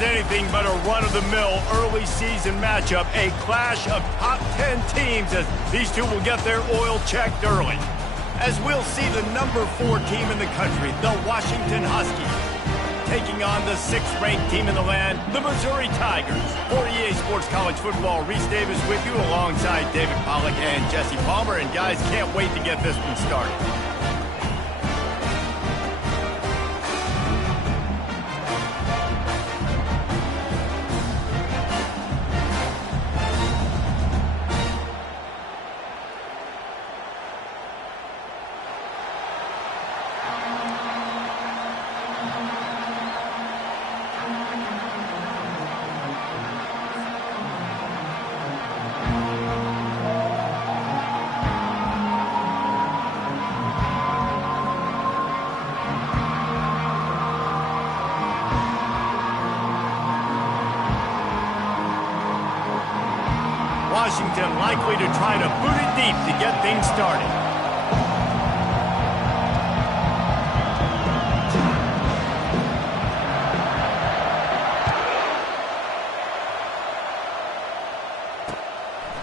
is anything but a run-of-the-mill early season matchup, a clash of top 10 teams as these two will get their oil checked early. As we'll see the number 4 team in the country, the Washington Huskies, taking on the 6th-ranked team in the land, the Missouri Tigers. For EA Sports College Football, Reese Davis with you alongside David Pollack and Jesse Palmer. And guys, can't wait to get this one started. Washington likely to try to boot it deep to get things started.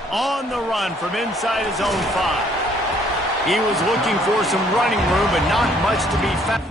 On the run from inside his own 5. He was looking for some running room, but not much to be found.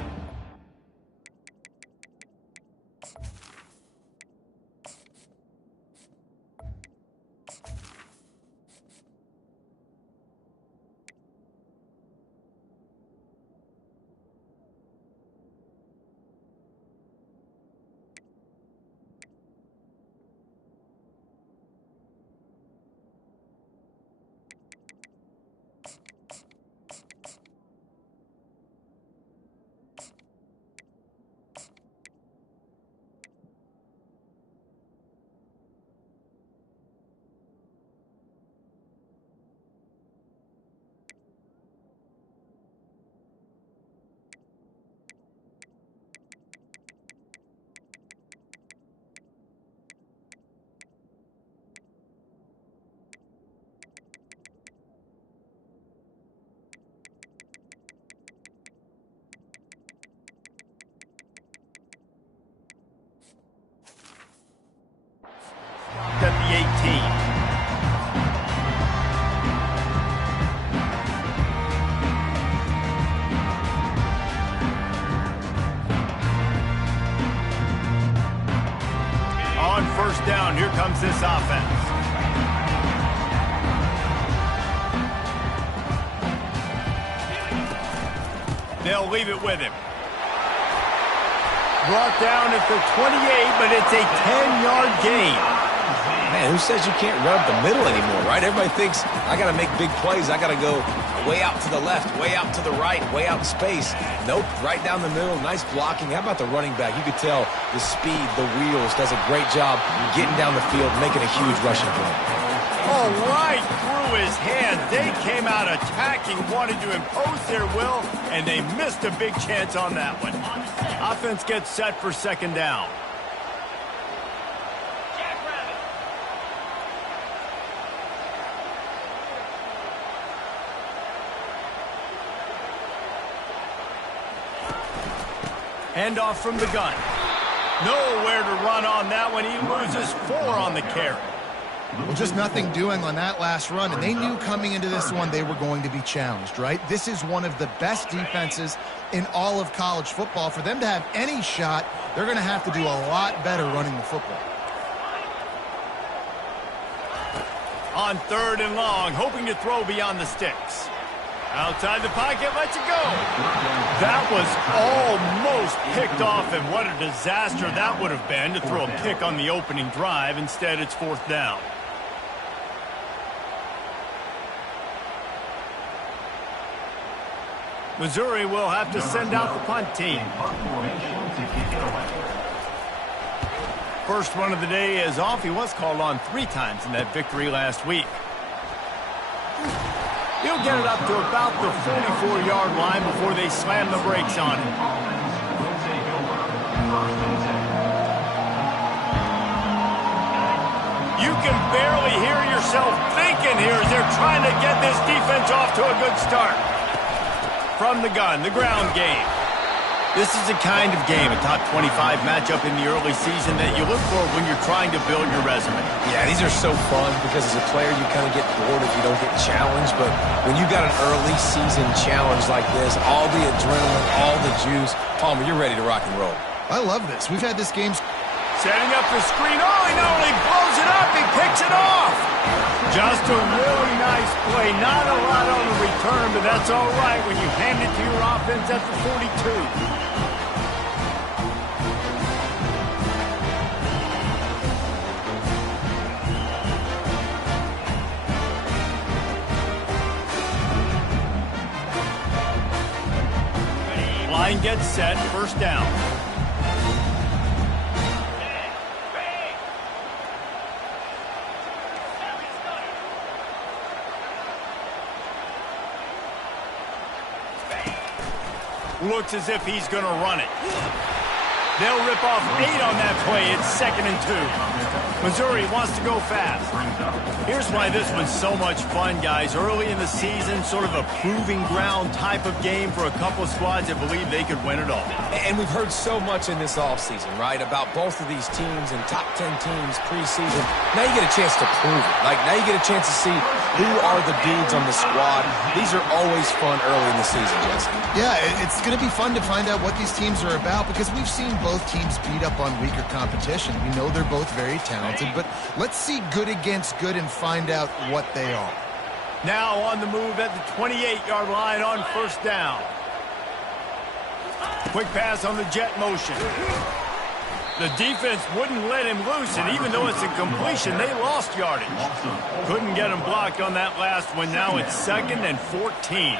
At the 18. On first down, here comes this offense. They'll leave it with him. Brought down at the 28, but it's a 10-yard gain. Man, who says you can't run up the middle anymore, right? Everybody thinks, I got to make big plays. I got to go way out to the left, way out to the right, way out in space. Nope, right down the middle, nice blocking. How about the running back? You could tell the speed, the wheels, does a great job getting down the field, making a huge rushing play. Oh, right through his hands. They came out attacking, wanted to impose their will, and they missed a big chance on that one. Offense gets set for second down. Handoff from the gun. Nowhere to run on that one. He loses 4 on the carry. Well, just nothing doing on that last run, and they knew coming into this one they were going to be challenged, right? This is one of the best defenses in all of college football. For them to have any shot, they're going to have to do a lot better running the football. On 3rd and long, hoping to throw beyond the sticks. Outside the pocket, lets it go. That was almost picked off, and what a disaster that would have been to throw a pick on the opening drive. Instead, it's 4th down. Missouri will have to send out the punt team. First run of the day is off. He was called on 3 times in that victory last week. He'll get it up to about the 44-yard line before they slam the brakes on him. You can barely hear yourself thinking here as they're trying to get this defense off to a good start. From the gun, the ground game. This is the kind of game, a top 25 matchup in the early season, that you look for when you're trying to build your resume. Yeah, these are so fun because as a player, you kind of get bored if you don't get challenged. But when you got an early season challenge like this, all the adrenaline, all the juice, Palmer, you're ready to rock and roll. I love this. We've had this game. Setting up the screen. Oh, he not only blows it up, he picks it off. Just a really nice play. Not a lot on the return, but that's all right when you hand it to your offense at the 42. Line gets set, first down. Looks as if he's going to run it. They'll rip off 8 on that play. It's 2nd and 2. Missouri wants to go fast. Here's why this one's so much fun, guys. Early in the season, sort of a proving ground type of game for a couple of squads that believe they could win it all. And we've heard so much in this offseason, right, about both of these teams and top 10 teams preseason. Now you get a chance to prove it. Like, now you get a chance to see who are the dudes on the squad. These are always fun early in the season, Jesse. Yeah, it's going to be fun to find out what these teams are about because we've seen both teams beat up on weaker competition. We know they're both very talented, but let's see good against good and find out what they are. Now on the move at the 28-yard line on first down. Quick pass on the jet motion. The defense wouldn't let him loose, and even though it's a completion, they lost yardage. Couldn't get him blocked on that last one. Now it's 2nd and 14.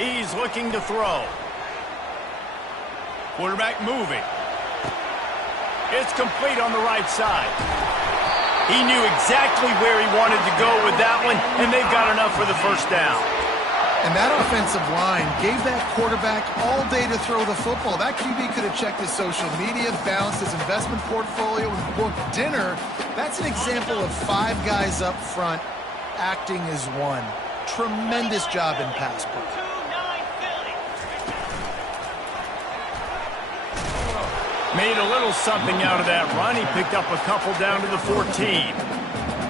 He's looking to throw. Quarterback moving. It's complete on the right side. He knew exactly where he wanted to go with that one, and they've got enough for the first down. And that offensive line gave that quarterback all day to throw the football. That QB could have checked his social media, balanced his investment portfolio, and booked dinner. That's an example of 5 guys up front acting as one. Tremendous job in pass pro. Made a little something out of that run. He picked up a couple down to the 14.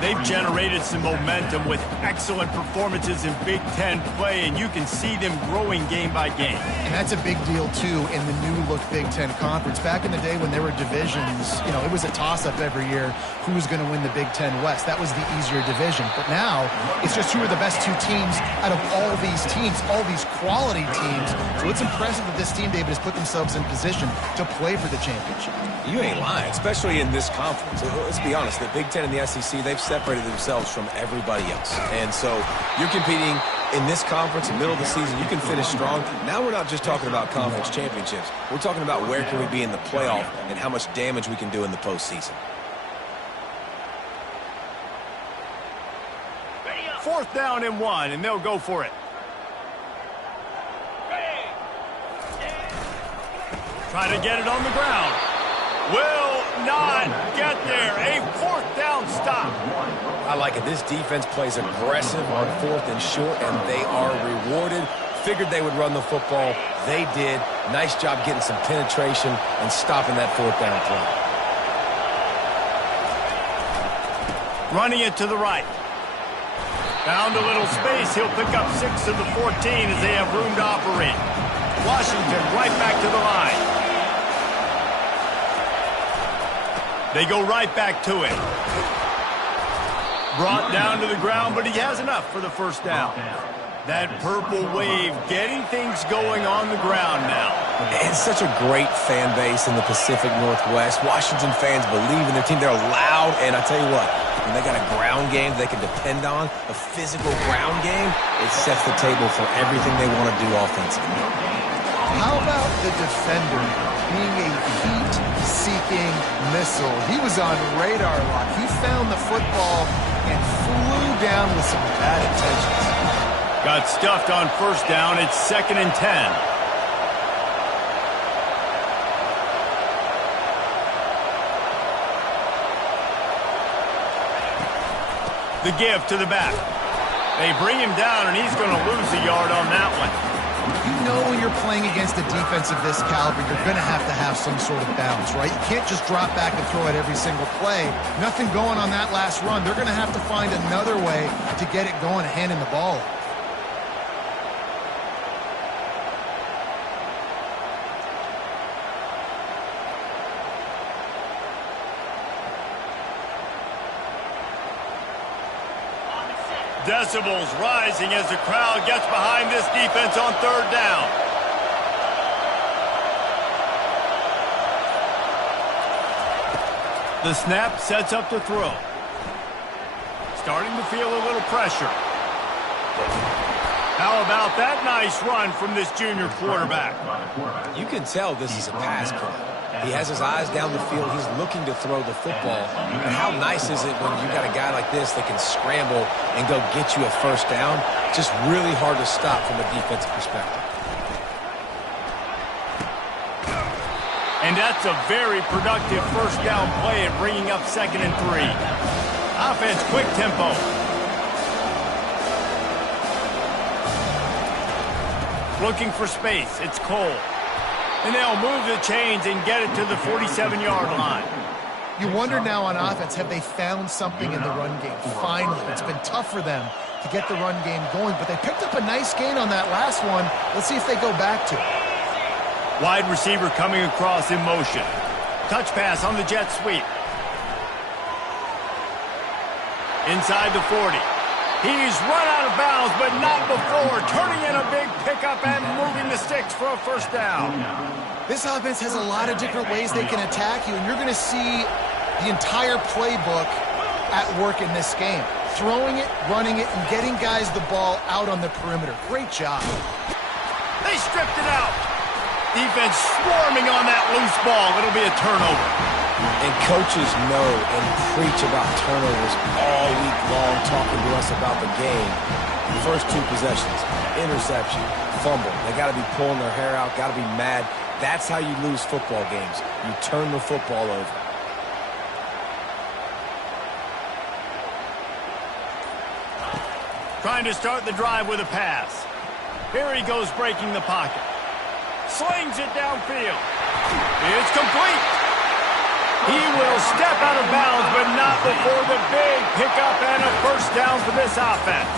They've generated some momentum with excellent performances in Big Ten play, and you can see them growing game by game. And that's a big deal, too, in the new-look Big Ten Conference. Back in the day when there were divisions, you know, it was a toss-up every year who was going to win the Big Ten West. That was the easier division. But now, it's just who are the best 2 teams out of all these teams, all these quality teams. So it's impressive that this team, David, has put themselves in position to play for the championship. You ain't lying, especially in this conference. Let's be honest, the Big Ten and the SEC, they've separated themselves from everybody else. And so you're competing in this conference, in the middle of the season, you can finish strong. Now we're not just talking about conference championships. We're talking about where can we be in the playoff and how much damage we can do in the postseason. 4th down and 1, and they'll go for it. Try to get it on the ground. Will not get there. A 4th down stop. I like it. This defense plays aggressive on 4th and short, and they are rewarded. Figured they would run the football. They did. Nice job getting some penetration and stopping that 4th down play. Running it to the right. Found a little space. He'll pick up 6 of the 14 as they have room to operate. Washington right back to the line. They go right back to it. Brought down to the ground, but he has enough for the first down. That purple wave getting things going on the ground now. It's such a great fan base in the Pacific Northwest. Washington fans believe in their team. They're loud, and I tell you what, when they got a ground game they can depend on, a physical ground game, it sets the table for everything they want to do offensively. How about the defender being a heat-seeking missile? He was on radar lock. He found the football and flew down with some bad intentions. Got stuffed on first down. It's 2nd and 10. The give to the back. They bring him down, and he's going to lose a yard on that one. You know when you're playing against a defense of this caliber, you're going to have some sort of balance, right? You can't just drop back and throw it every single play. Nothing going on that last run. They're going to have to find another way to get it going, handing the ball off. Decibels rising as the crowd gets behind this defense on third down. The snap sets up the throw. Starting to feel a little pressure. How about that nice run from this junior quarterback? You can tell this is a pass play. He has his eyes down the field. He's looking to throw the football. And how nice is it when you got a guy like this that can scramble and go get you a first down? Just really hard to stop from a defensive perspective. And that's a very productive first down play and bringing up 2nd and 3. Offense, quick tempo. Looking for space. It's Cole. And they'll move the chains and get it to the 47-yard line. You wonder now on offense, have they found something in the run game? Finally, it's been tough for them to get the run game going, but they picked up a nice gain on that last one. Let's see if they go back to it. Wide receiver coming across in motion. Touch pass on the jet sweep. Inside the 40. He's run out of bounds, but not before. Turning in a big pickup and moving the sticks for a first down. This offense has a lot of different ways they can attack you, and you're going to see the entire playbook at work in this game. Throwing it, running it, and getting guys the ball out on the perimeter. Great job. They stripped it out. Defense swarming on that loose ball. It'll be a turnover. And coaches know and preach about turnovers all week long, talking to us about the game. First 2 possessions, interception, fumble. They got to be pulling their hair out, got to be mad. That's how you lose football games. You turn the football over. Trying to start the drive with a pass. Here he goes breaking the pocket. Slings it downfield. It's complete. He will step out of bounds, but not before the big pickup and a first down for this offense.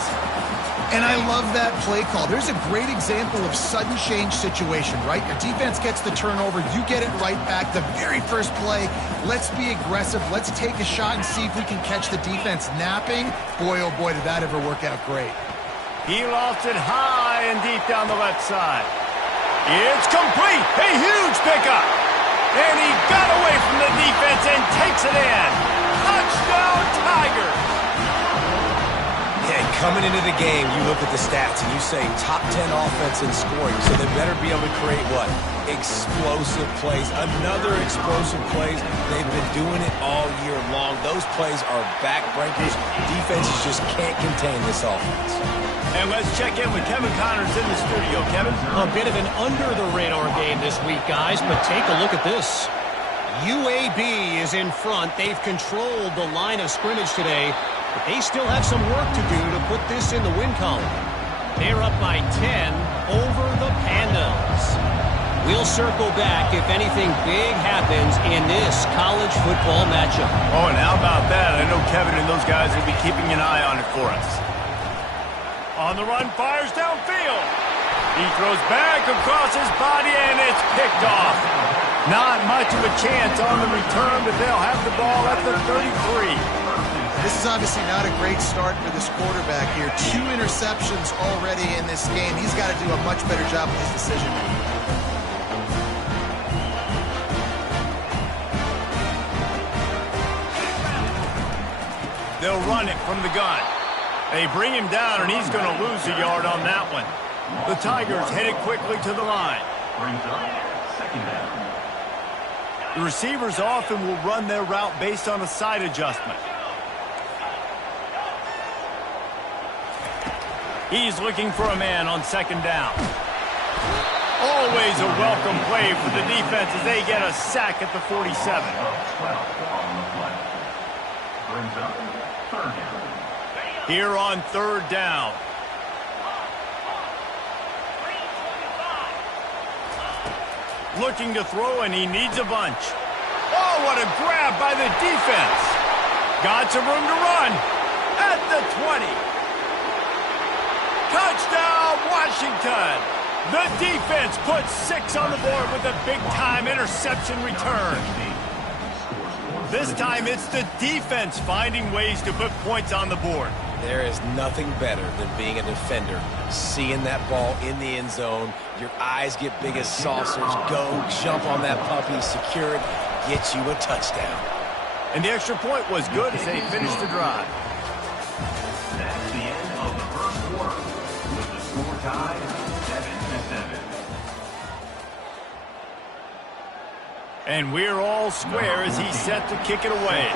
And I love that play call. There's a great example of sudden change situation, right? Your defense gets the turnover. You get it right back. The very first play, let's be aggressive. Let's take a shot and see if we can catch the defense napping. Boy, oh boy, did that ever work out great. He lofts it high and deep down the left side. It's complete. A huge pickup. And he got away from the defense and takes it in. Touchdown, Tigers. Yeah, coming into the game, you look at the stats and you say top 10 offense in scoring, so they better be able to create what? Explosive plays. Another explosive plays. They've been doing it all year long. Those plays are backbreakers. Defenses just can't contain this offense. And let's check in with Kevin Connors in the studio. Kevin? A bit of an under-the-radar game this week, guys, but take a look at this. UAB is in front. They've controlled the line of scrimmage today, but they still have some work to do to put this in the win column. They're up by 10 over the Pandas. We'll circle back if anything big happens in this college football matchup. Oh, and how about that? I know Kevin and those guys will be keeping an eye on it for us. On the run, fires downfield. He throws back across his body, and it's picked off. Not much of a chance on the return, but they'll have the ball at the 33. This is obviously not a great start for this quarterback here. 2 interceptions already in this game. He's got to do a much better job with his decision-making. They'll run it from the gun. They bring him down, and he's going to lose a yard on that one. The Tigers headed quickly to the line. The receivers often will run their route based on a side adjustment. He's looking for a man on 2nd down. Always a welcome play for the defense as they get a sack at the 47. Here on 3rd down. Looking to throw, and he needs a bunch. Oh, what a grab by the defense. Got some room to run at the 20. Touchdown, Washington. The defense puts 6 on the board with a big-time interception return. This time, it's the defense finding ways to put points on the board. There is nothing better than being a defender. Seeing that ball in the end zone, your eyes get big as saucers. Go, jump on that puppy, secure it, get you a touchdown. And the extra point was good as they finished the drive. That's the end of the first quarter, with the score tied 7-7. And we're all square as he's set to kick it away.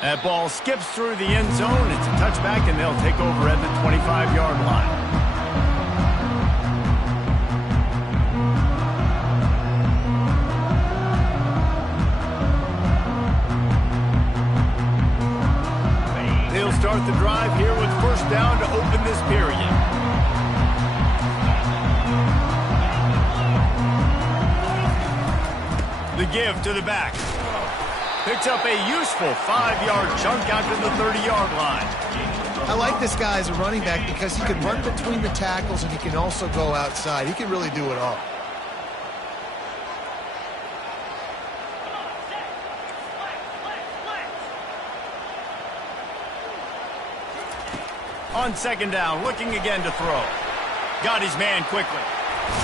That ball skips through the end zone. It's a touchback, and they'll take over at the 25-yard line. They'll start the drive here with 1st down to open this period. The give to the back. Picks up a useful 5-yard chunk out to the 30-yard line. I like this guy as a running back because he can run between the tackles and he can also go outside. He can really do it all. On 2nd down, looking again to throw. Got his man quickly.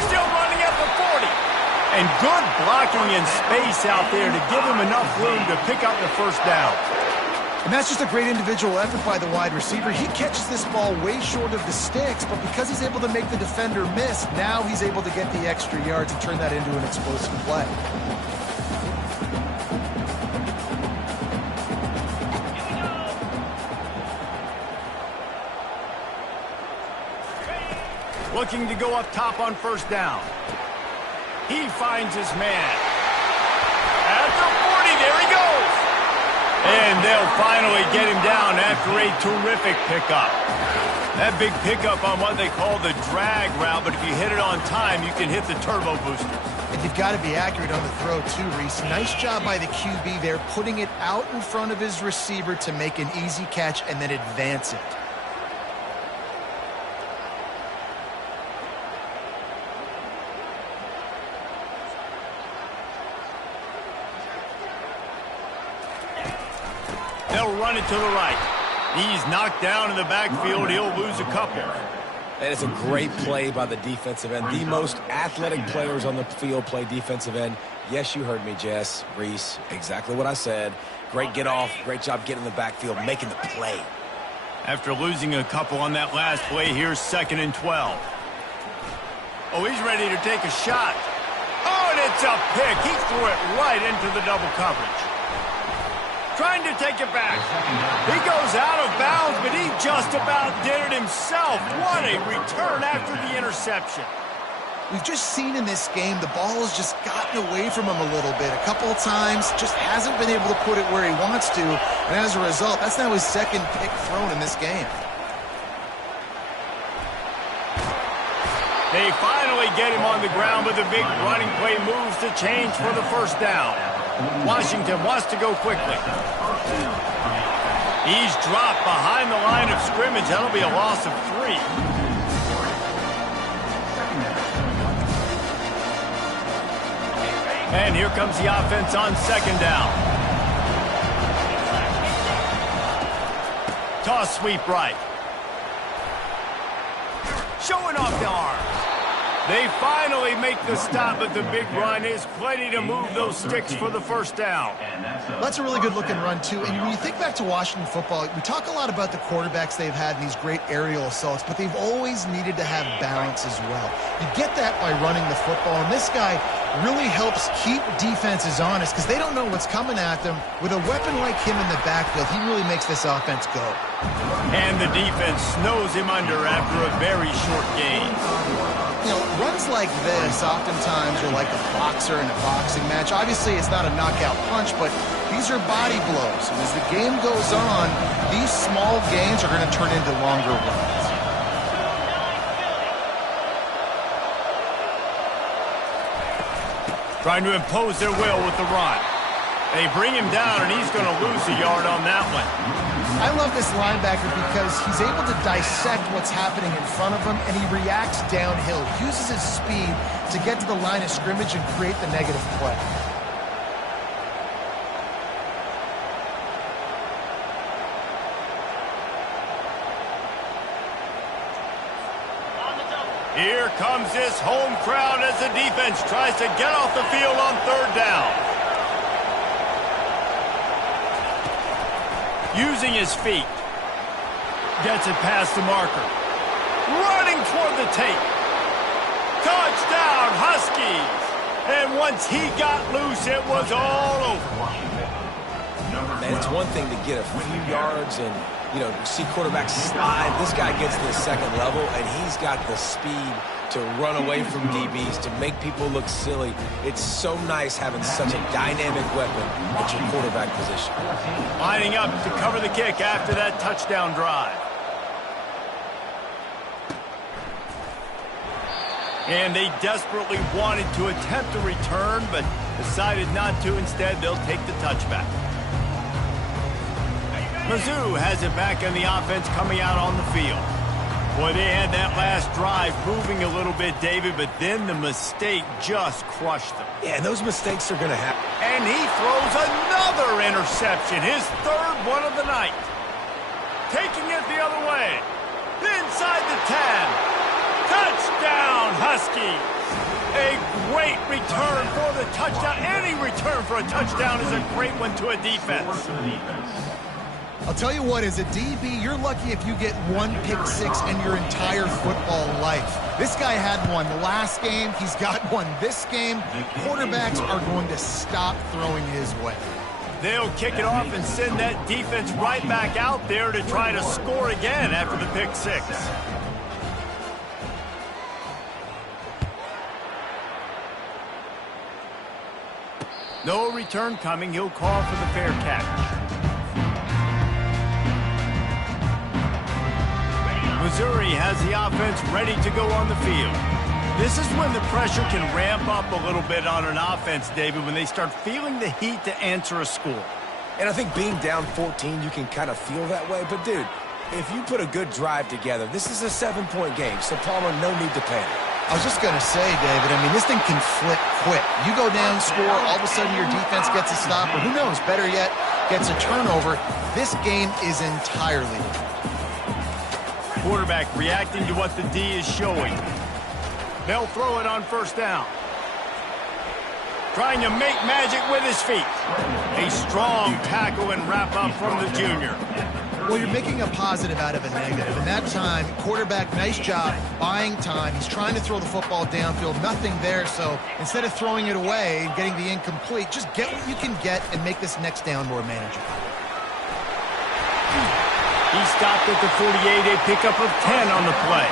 Still running at the 40. And good blocking in space out there to give him enough room to pick up the 1st down. And that's just a great individual effort by the wide receiver. He catches this ball way short of the sticks, but because he's able to make the defender miss, now he's able to get the extra yards and turn that into an explosive play. Looking to go up top on 1st down. He finds his man. At the 40, there he goes. And they'll finally get him down after a terrific pickup. That big pickup on what they call the drag route, but if you hit it on time, you can hit the turbo booster. And you've got to be accurate on the throw too, Reese. Nice job by the QB there, putting it out in front of his receiver to make an easy catch and then advance it. They'll run it to the right. He's knocked down in the backfield. He'll lose a couple. And it's a great play by the defensive end. The most athletic players on the field play defensive end. Yes, you heard me, Jess, Reese. Exactly what I said. Great get off. Great job getting in the backfield, making the play. After losing a couple on that last play, here's 2nd and 12. Oh, he's ready to take a shot. Oh, and it's a pick. He threw it right into the double coverage. Trying to take it back. He goes out of bounds, but he just about did it himself. What a return after the interception. We've just seen in this game the ball has just gotten away from him a little bit. A couple of times, just hasn't been able to put it where he wants to. And as a result, that's now his 2nd pick thrown in this game. They finally get him on the ground, but the big running play moves the change for the 1st down. Washington wants to go quickly. He's dropped behind the line of scrimmage. That'll be a loss of 3. And here comes the offense on 2nd down. Toss sweep right. Showing off the arm. They finally make the stop, but the big run is plenty to move those sticks for the first down. That's a really good-looking run, too. And when you think back to Washington football, we talk a lot about the quarterbacks they've had in these great aerial assaults, but they've always needed to have balance as well. You get that by running the football, and this guy really helps keep defenses honest because they don't know what's coming at them. With a weapon like him in the backfield, he really makes this offense go. And the defense snows him under after a very short gain. You know, runs like this oftentimes are like a boxer in a boxing match. Obviously, it's not a knockout punch, but these are body blows. And as the game goes on, these small gains are going to turn into longer runs. Trying to impose their will with the run. They bring him down, and he's going to lose a yard on that one. I love this linebacker because he's able to dissect what's happening in front of him, and he reacts downhill, uses his speed to get to the line of scrimmage and create the negative play. Here comes this home crowd as the defense tries to get off the field on third down. Using his feet. Gets it past the marker. Running toward the tape. Touchdown, Huskies! And once he got loose, it was all over. Man, it's one thing to get a few yards and, you know, see quarterbacks slide. This guy gets to the second level, and he's got the speed to run away from DBs, to make people look silly. It's so nice having such a dynamic weapon at your quarterback position. Lining up to cover the kick after that touchdown drive. And they desperately wanted to attempt a return, but decided not to. Instead, they'll take the touchback. Mizzou has it back on the offense coming out on the field. Boy, they had that last drive moving a little bit, David, but then the mistake just crushed them. Yeah, those mistakes are going to happen. And he throws another interception, his third one of the night. Taking it the other way. Inside the 10. Touchdown, Huskies. A great return for the touchdown. Any return for a touchdown is a great one to a defense. I'll tell you what, as a DB, you're lucky if you get one pick six in your entire football life. This guy had one last game. He's got one this game. Quarterbacks are going to stop throwing his way. They'll kick it off and send that defense right back out there to try to score again after the pick six. No return coming. He'll call for the fair catch. Missouri has the offense ready to go on the field. This is when the pressure can ramp up a little bit on an offense, David, when they start feeling the heat to answer a score. And I think being down 14, you can kind of feel that way. But, dude, if you put a good drive together, this is a 7-point game, so Palmer, no need to panic. I was just going to say, David, I mean, this thing can flip quick. You go down, score, all of a sudden your defense gets a stop, or who knows, better yet, gets a turnover. This game is entirely different. Quarterback reacting to what the D is showing. They'll throw it on first down. Trying to make magic with his feet. A strong tackle and wrap up from the junior. Well, you're making a positive out of a negative. And that time, quarterback, nice job, buying time. He's trying to throw the football downfield, nothing there. So instead of throwing it away and getting the incomplete, just get what you can get and make this next down more manageable. He stopped at the 48, a pickup of 10 on the play.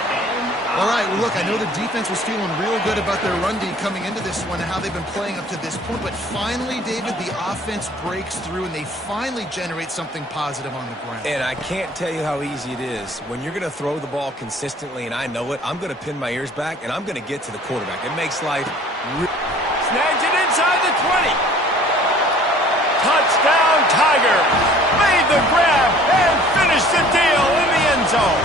All right, well, look, I know the defense was feeling real good about their run D coming into this one and how they've been playing up to this point. But finally, David, the offense breaks through and they finally generate something positive on the ground. And I can't tell you how easy it is. When you're going to throw the ball consistently, and I know it, I'm going to pin my ears back, and I'm going to get to the quarterback. It makes life Snags it inside the 20. Touchdown, Tigers. Made the grab and finished the deal in the end zone.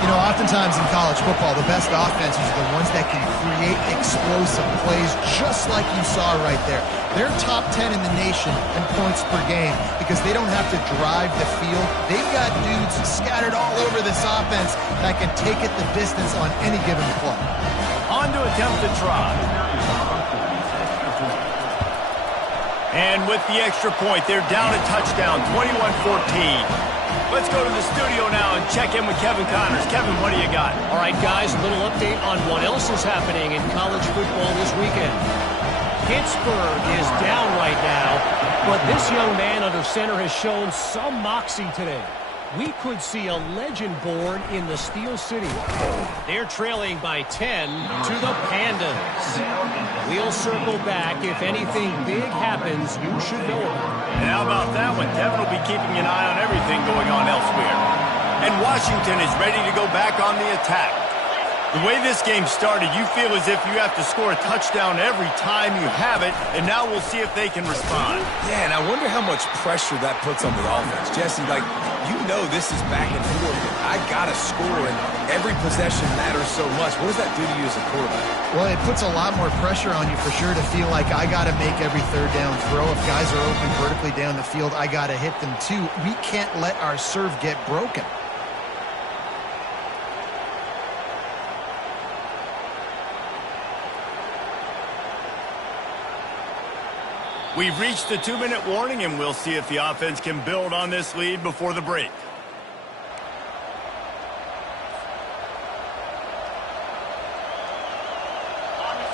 You know, Oftentimes in college football, the best offenses are the ones that can create explosive plays, just like you saw right there. They're top 10 in the nation in points per game because they don't have to drive the field. They've got dudes scattered all over this offense that can take it the distance on any given play. On to attempt to try. And with the extra point, they're down a touchdown, 21-14. Let's go to the studio now and check in with Kevin Connors. Kevin, what do you got? All right, guys, a little update on what else is happening in college football this weekend. Pittsburgh is down right now, but this young man under center has shown some moxie today. We could see a legend born in the Steel City. They're trailing by 10 to the Pandas. We'll circle back. If anything big happens, you should know about it. And how about that one? Kevin will be keeping an eye on everything going on elsewhere. And Washington is ready to go back on the attack. The way this game started, you feel as if you have to score a touchdown every time you have it, and now we'll see if they can respond. Yeah, and I wonder how much pressure that puts on the offense. Jesse, like, you know this is back and forth. I got to score, and every possession matters so much. What does that do to you as a quarterback? Well, it puts a lot more pressure on you for sure to feel like I got to make every third down throw. If guys are open vertically down the field, I got to hit them too. We can't let our serve get broken. We've reached the 2-minute warning, and we'll see if the offense can build on this lead before the break.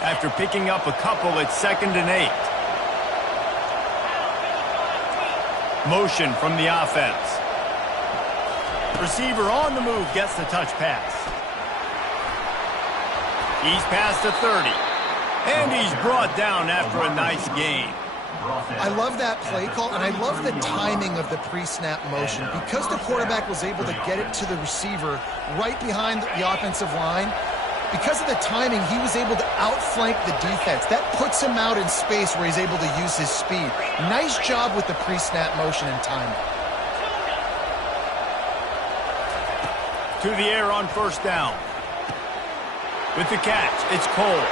After picking up a couple, it's 2nd and 8. Motion from the offense. Receiver on the move gets the touch pass. He's past the 30. And he's brought down after a nice gain. I love that play call, and I love the timing of the pre-snap motion. Because the quarterback was able to get it to the receiver right behind the offensive line, because of the timing, he was able to outflank the defense. That puts him out in space where he's able to use his speed. Nice job with the pre-snap motion and timing. To the air on 1st down. With the catch, it's Cole.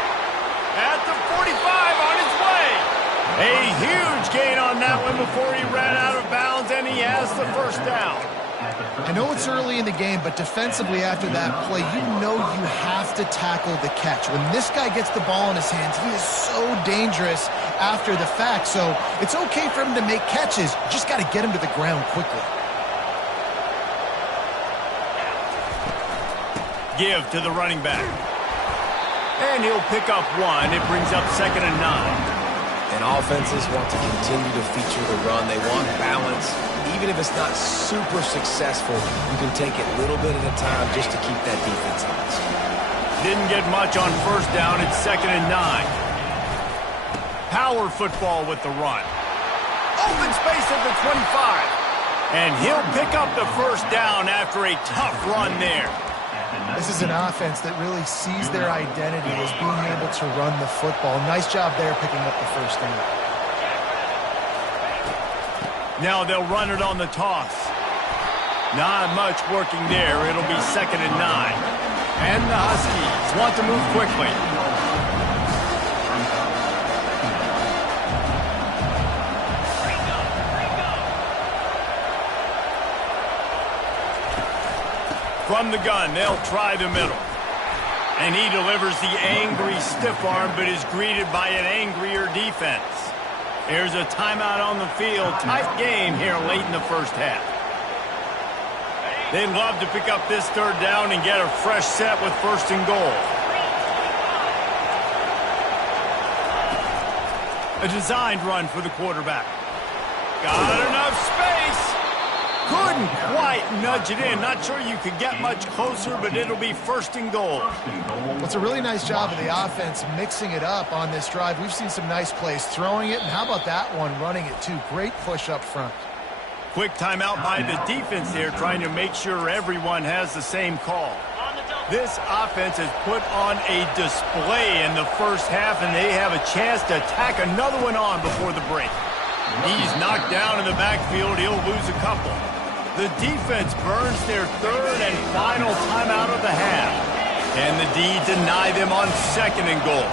At the 45, on his way. A huge gain on that one before he ran out of bounds, and he has the 1st down. I know it's early in the game, but defensively after that play, you know you have to tackle the catch. When this guy gets the ball in his hands, he is so dangerous after the fact. So it's okay for him to make catches. You just got to get him to the ground quickly. Give to the running back. And he'll pick up 1. It brings up 2nd and 9. And offenses want to continue to feature the run. They want balance. Even if it's not super successful, you can take it little bit at a time just to keep that defense honest. Didn't get much on 1st down. It's 2nd and 9. Power football with the run. Open space at the 25. And he'll pick up the 1st down after a tough run there. This is an offense that really sees their identity as being able to run the football. Nice job there picking up the 1st down. Now they'll run it on the toss. Not much working there. It'll be 2nd and 9. And the Huskies want to move quickly. From the gun, they'll try the middle. And he delivers the angry stiff arm, but is greeted by an angrier defense. There's a timeout on the field. Tight game here late in the 1st half. They'd love to pick up this 3rd down and get a fresh set with 1st and goal. A designed run for the quarterback. Got enough space. Couldn't quite nudge it in. Not sure you could get much closer, but it'll be 1st and goal. Well, it's a really nice job of the offense mixing it up on this drive. We've seen some nice plays throwing it, and how about that one running it too? Great push up front. Quick timeout by the defense there, trying to make sure everyone has the same call. This offense has put on a display in the 1st half, and they have a chance to tack another one on before the break. He's knocked down in the backfield. He'll lose a couple. The defense burns their third and final timeout of the half. And the D deny them on 2nd and goal.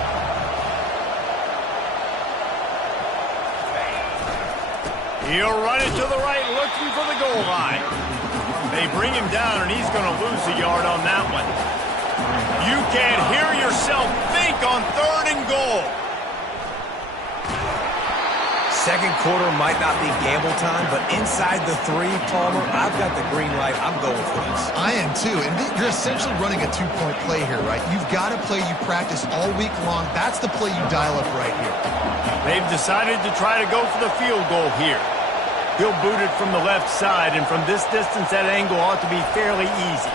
He'll run it to the right, looking for the goal line. They bring him down, and he's going to lose a yard on that one. You can't hear yourself think on 3rd and goal. Second quarter might not be gamble time, but inside the 3, Palmer, I've got the green light. I'm going for this. I am too, and you're essentially running a 2-point play here, right? You've got a play you practice all week long. That's the play you dial up right here. They've decided to try to go for the field goal here. He'll boot it from the left side, and from this distance, that angle ought to be fairly easy.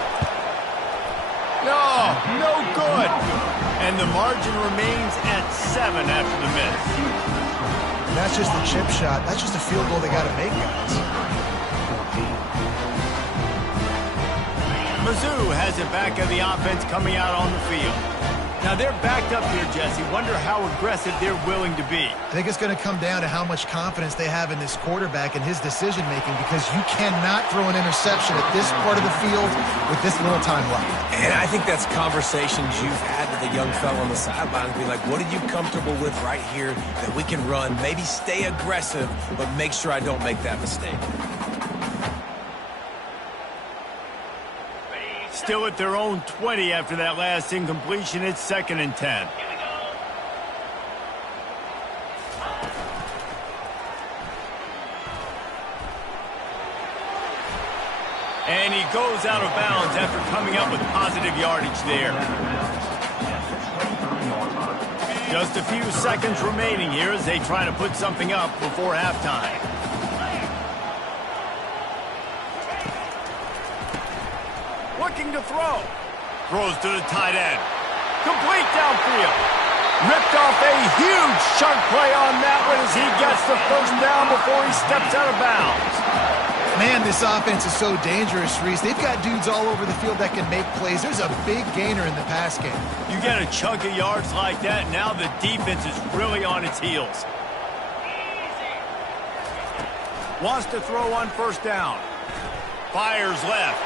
No good. And the margin remains at 7 after the miss. That's just a chip shot. That's just a field goal they got to make, guys. Mizzou has it back of the offense coming out on the field. Now they're backed up here, Jesse. Wonder how aggressive they're willing to be. I think it's going to come down to how much confidence they have in this quarterback and his decision-making, because you cannot throw an interception at this part of the field with this little time left. And I think that's conversations you've had with a young fellow on the sidelines. Be like, what are you comfortable with right here that we can run? Maybe stay aggressive, but make sure I don't make that mistake. Still at their own 20 after that last incompletion. It's 2nd and 10. And he goes out of bounds after coming up with positive yardage there. Just a few seconds remaining here as they try to put something up before halftime. Looking to throw. Throws to the tight end. Complete downfield. Ripped off a huge chunk play on that one as he gets the 1st down before he steps out of bounds. Man, this offense is so dangerous, Reese. They've got dudes all over the field that can make plays. There's a big gainer in the pass game. You get a chunk of yards like that, now the defense is really on its heels. Wants to throw on 1st down. Fires left.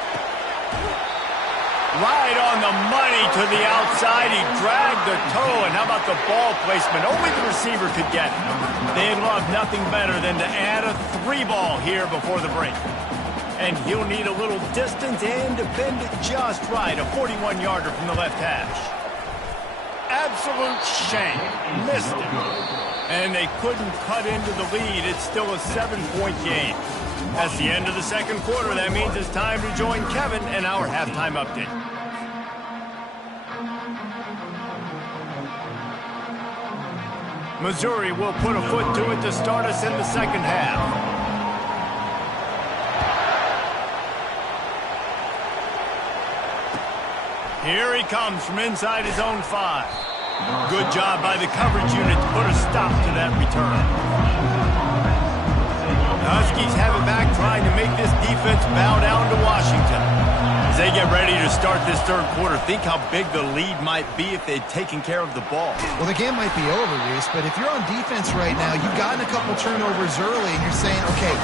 Right on the money to the outside. He dragged the toe, and how about the ball placement? Only the receiver could get it. They'd love nothing better than to add a 3-ball here before the break. And he'll need a little distance and to bend it just right. A 41-yarder from the left hash. Absolute shame. Missed it. And they couldn't cut into the lead. It's still a 7-point game. That's the end of the 2nd quarter. That means it's time to join Kevin and our halftime update. Missouri will put a foot to it to start us in the 2nd half. Here he comes from inside his own 5. Good job by the coverage unit to put a stop to that return. The Huskies have it back, trying to make this defense bow down to Washington. As they get ready to start this 3rd quarter, think how big the lead might be if they'd taken care of the ball. Well, the game might be over, Reese, but if you're on defense right now, you've gotten a couple turnovers early, and you're saying, okay,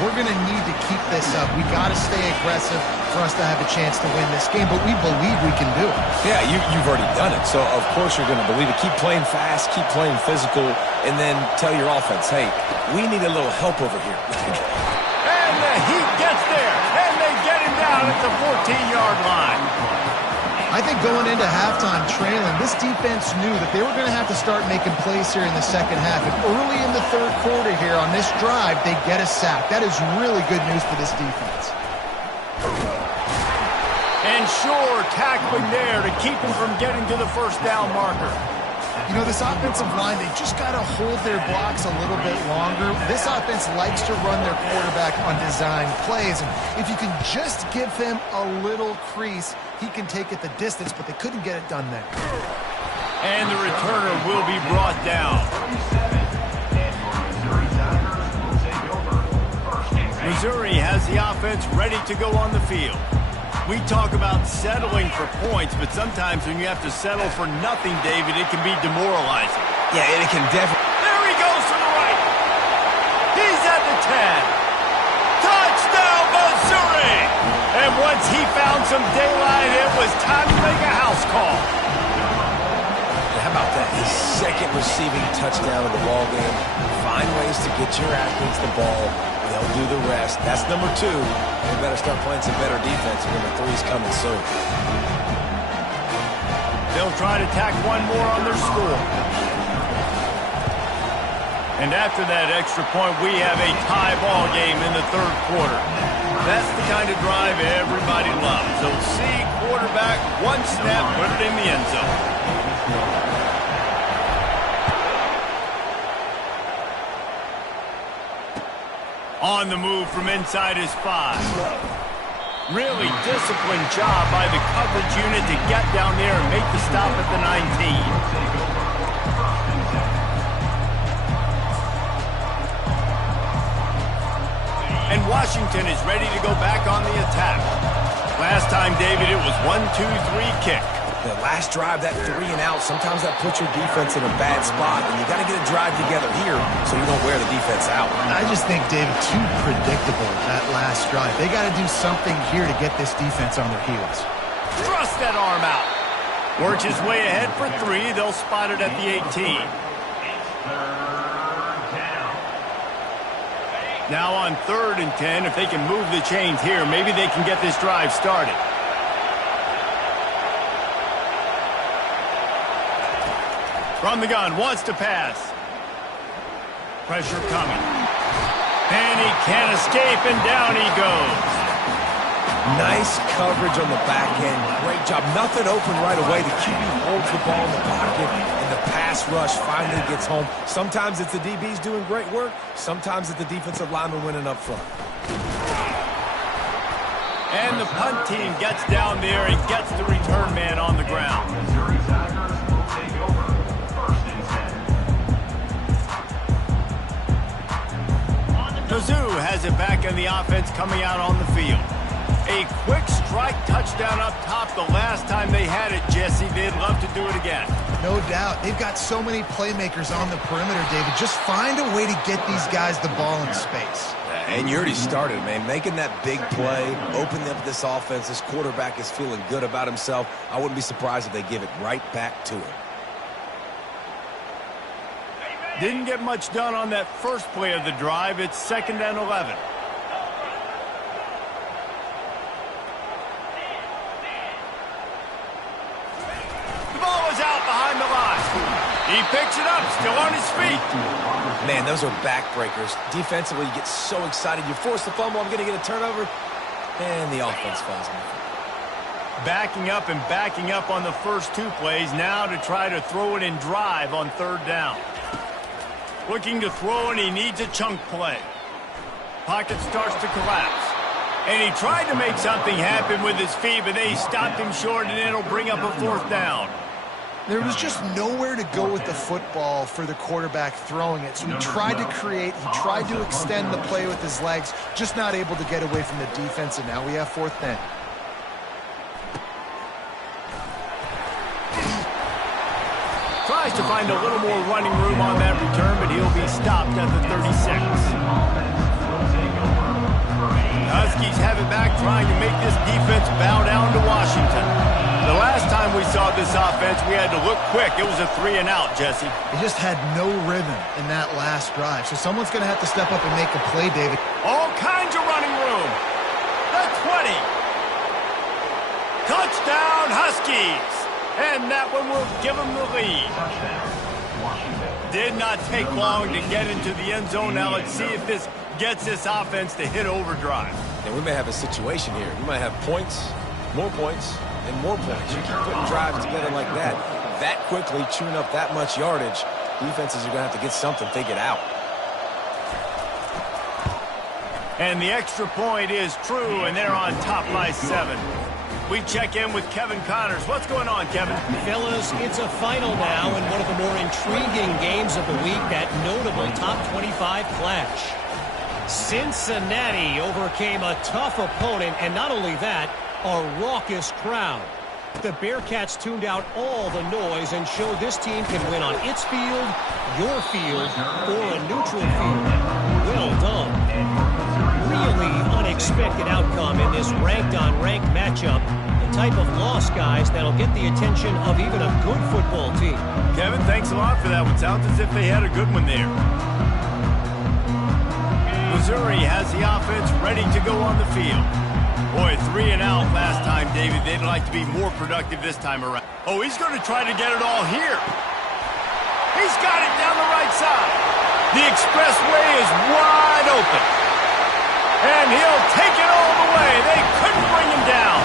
we're going to need to keep this up. We got to stay aggressive for us to have a chance to win this game, but we believe we can do it. Yeah, you've already done it, so of course you're going to believe it. Keep playing fast, keep playing physical, and then tell your offense, hey, we need a little help over here. And the Heat gets there, and they get him down at the 14-yard line. I think going into halftime trailing, this defense knew that they were going to have to start making plays here in the 2nd half. And early in the 3rd quarter here on this drive, they get a sack. That is really good news for this defense. And sure, tackling there to keep him from getting to the 1st down marker. You know, this offensive line, they just got to hold their blocks a little bit longer. This offense likes to run their quarterback on design plays. And if you can just give him a little crease, he can take it the distance, but they couldn't get it done there. And the returner will be brought down. Missouri has the offense ready to go on the field. We talk about settling for points, but sometimes when you have to settle for nothing, David, it can be demoralizing. Yeah, and it can definitely... There he goes to the right. He's at the 10. Touchdown, Missouri! And once he found some daylight, it was time to make a house call. And how about that? His second receiving touchdown of the ball game. Find ways to get your athletes the ball. They'll do the rest. That's number 2. They better start playing some better defense. Number 3 is coming soon. They'll try to tack one more on their score. And after that extra point, we have a tie ball game in the third quarter. That's the kind of drive everybody loves. So see quarterback, one snap, put it in the end zone. On the move from inside his 5. Really disciplined job by the coverage unit to get down there and make the stop at the 19. And Washington is ready to go back on the attack. Last time, David, it was 1-2-3 kick. The last drive, that 3 and out, sometimes that puts your defense in a bad spot, and you got to get a drive together here so you don't wear the defense out. I just think, David, too predictable that last drive. They got to do something here to get this defense on their heels. Thrust that arm out. Works his way ahead for 3. They'll spot it at the 18. Now on 3rd and 10, if they can move the chains here, maybe they can get this drive started. From the gun, wants to pass. Pressure coming. And he can't escape, and down he goes. Nice coverage on the back end. Great job. Nothing open right away. The QB holds the ball in the pocket, and the pass rush finally gets home. Sometimes it's the DBs doing great work. Sometimes it's the defensive lineman winning up front. And the punt team gets down there and gets the return man on the ground. Missouri Tigers will take over 1st and 10. Kazoo has it back in the offense coming out on the field. A quick strike touchdown up top the last time they had it, Jesse. They'd love to do it again. No doubt. They've got so many playmakers on the perimeter, David. Just find a way to get these guys the ball in space. And you already started, man. Making that big play, opening up this offense. This quarterback is feeling good about himself. I wouldn't be surprised if they give it right back to him. Didn't get much done on that first play of the drive. It's 2nd and 11. Out behind the line. He picks it up, still on his feet. Man, those are backbreakers. Defensively, you get so excited. You force the fumble, I'm going to get a turnover, and the offense falls in. Backing up and backing up on the first 2 plays, now to try to throw it in drive on 3rd down. Looking to throw, and he needs a chunk play. Pocket starts to collapse. And he tried to make something happen with his feet, but they stopped him short, and it'll bring up a 4th down. There was just nowhere to go with the football for the quarterback throwing it. So he tried to create, he tried to extend the play with his legs, just not able to get away from the defense, and now we have 4th down. Tries to find a little more running room on that return, but he'll be stopped at the 36. Huskies have it back, trying to make this defense bow down to Washington. The last time we saw this offense, we had to look quick. It was a 3 and out, Jesse. They just had no rhythm in that last drive. So someone's going to have to step up and make a play, David. All kinds of running room. The 20. Touchdown, Huskies. And that one will give them the lead. Did not take long to get into the end zone. Now let's see if this gets this offense to hit overdrive. And we may have a situation here. We might have points, more points, and more points. You keep putting drives together like that quickly, chewing up that much yardage, defenses are going to have to get something figured out. And the extra point is true, and they're on top by 7. We check in with Kevin Connors. What's going on, Kevin? Fellas, it's a final now in one of the more intriguing games of the week, that notable top 25 clash. Cincinnati overcame a tough opponent, and not only that, a raucous crowd. The Bearcats tuned out all the noise and showed this team can win on its field, your field, or a neutral field. Well done. Really unexpected outcome in this ranked-on-ranked matchup. The type of loss, guys, that'll get the attention of even a good football team. Kevin, thanks a lot for that one. Sounds as if they had a good one there. Missouri has the offense ready to go on the field. Boy, 3 and out last time, David. They'd like to be more productive this time around. Oh, he's going to try to get it all here. He's got it down the right side. The expressway is wide open. And he'll take it all the way. They couldn't bring him down.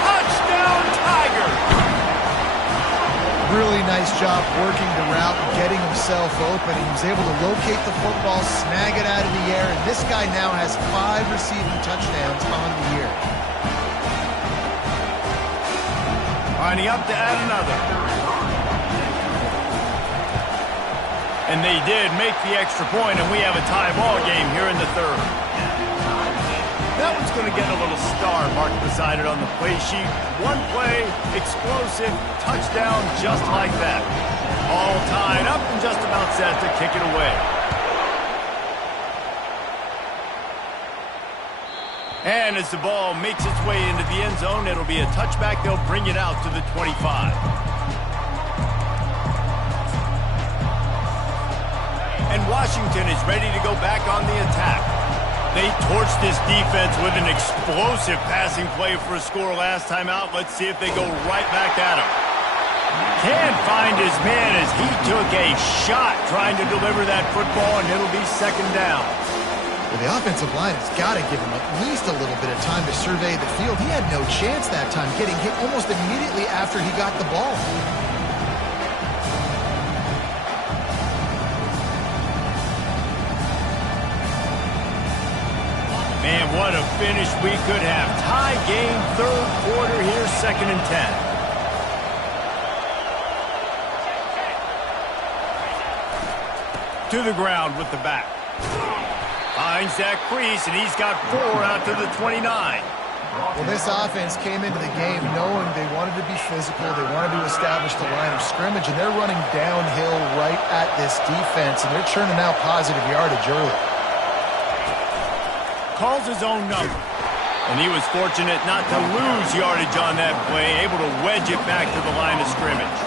Touchdown, Tigers. Really nice job working the route and getting himself open. He was able to locate the football, snag it out of the air, and this guy now has 5 receiving touchdowns on the year. Lining up to add another. And they did make the extra point, and we have a tie ball game here in the third. That one's going to get a little star marked beside it on the play sheet. One play, explosive, touchdown just like that. All tied up and just about set to kick it away. And as the ball makes its way into the end zone, it'll be a touchback. They'll bring it out to the 25. And Washington is ready to go back on the attack. They torched this defense with an explosive passing play for a score last time out. Let's see if they go right back at him. Can't find his man as he took a shot trying to deliver that football, and it'll be second down. Well, the offensive line has got to give him at least a little bit of time to survey the field. He had no chance that time, getting hit almost immediately after he got the ball. Man, what a finish we could have. Tie game, third quarter here, 2nd and 10. To the ground with the back. Finds that crease, and he's got 4 out to the 29. Well, this offense came into the game knowing they wanted to be physical, they wanted to establish the line of scrimmage, and they're running downhill right at this defense, and they're churning out positive yardage early. Calls his own number. And he was fortunate not to lose yardage on that play, able to wedge it back to the line of scrimmage.